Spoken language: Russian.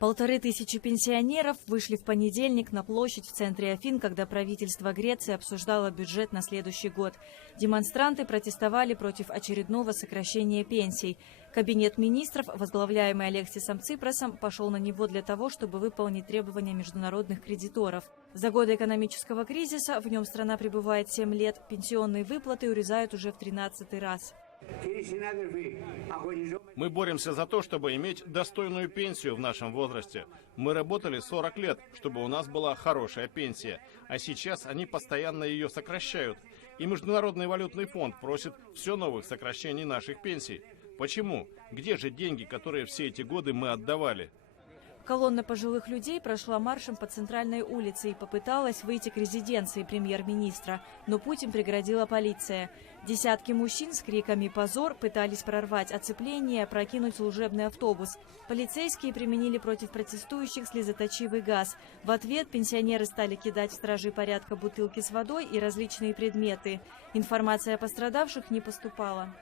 1500 пенсионеров вышли в понедельник на площадь в центре Афин, когда правительство Греции обсуждало бюджет на следующий год. Демонстранты протестовали против очередного сокращения пенсий. Кабинет министров, возглавляемый Алексисом Ципросом, пошел на него для того, чтобы выполнить требования международных кредиторов. За годы экономического кризиса, в нем страна пребывает 7 лет, пенсионные выплаты урезают уже в 13-й раз. Мы боремся за то, чтобы иметь достойную пенсию в нашем возрасте. Мы работали 40 лет, чтобы у нас была хорошая пенсия. А сейчас они постоянно ее сокращают. И Международный валютный фонд просит все новых сокращений наших пенсий. Почему? Где же деньги, которые все эти годы мы отдавали? Колонна пожилых людей прошла маршем по центральной улице и попыталась выйти к резиденции премьер-министра, но путь им преградила полиция. Десятки мужчин с криками «Позор!» пытались прорвать оцепление и опрокинуть служебный автобус. Полицейские применили против протестующих слезоточивый газ. В ответ пенсионеры стали кидать в стражей порядка бутылки с водой и различные предметы. Информация о пострадавших не поступала.